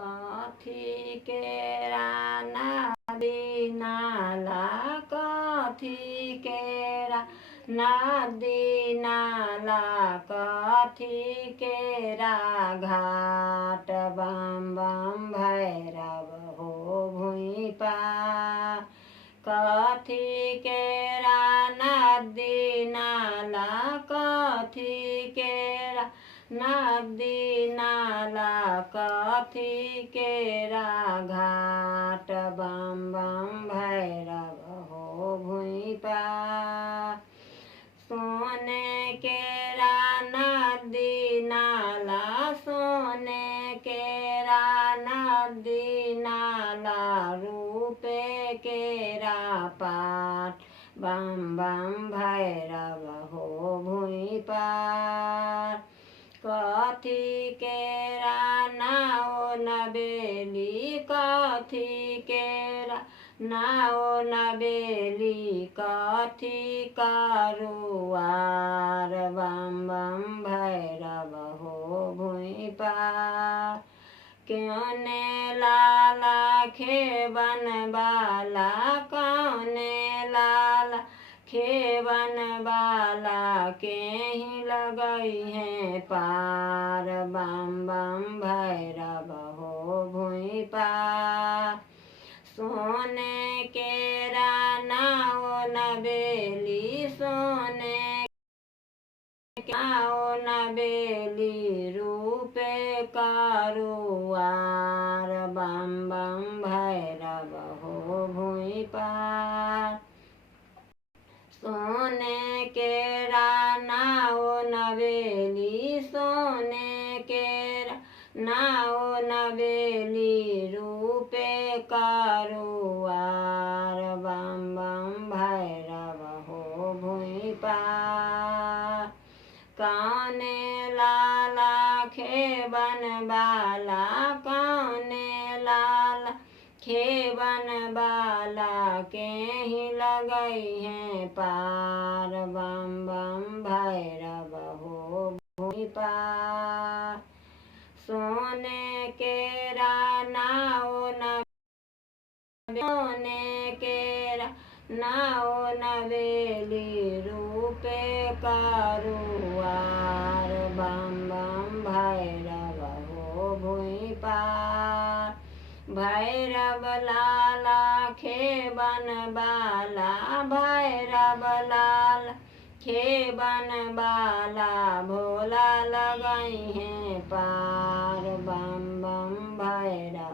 कथी केरा नदी नाला, कथी केरा नदी नाला, कथी केरा घाट। बम बम भैरव हो भुइ पार। कथी केरा नदी नाला, कथी केरा नदी नाला, कथी केरा घाट। बम बम भैरव हो भुइ पार। सोने केरा नदी नाला, सोने केरा नदी नाला, रूपे केरा पाट। बम बम भैरव हो भुइ पार। कथी केरा नाओ नबेली, कथी केरा नाओ नबेली, कथी करुआर। बम बम भैरव हो भुइ पार। क्योने लाला खेबन बाला, कौने लाला खेबन बाला, केहि लगई है पार। बम बम भैरव हो भुइ पार। सोने केरा नाओ नबेली, सोने नाओ नबेली, रूपे करुआर। बम बम भैरव हो भुइ पार। सोने केरा नाओ नबेली, सोने केरा नाओ नबेली, रूपे करुआर। बम बम भैरव हो भुइ पार। कौने लाला खेबन बाला, कौने लाला खेबन बाला, केहि लगई है पार। बम बम भैरव हो भुइ पार। सोने केरा नाओ नबेली, सोने केरा नाओ नबेली, रूपे करुआर। बम बम भैरव हो भुइ पार। भैरव लाला खेबन बाला, भैरव लाला खेबन बाला, भोला लगई है पार।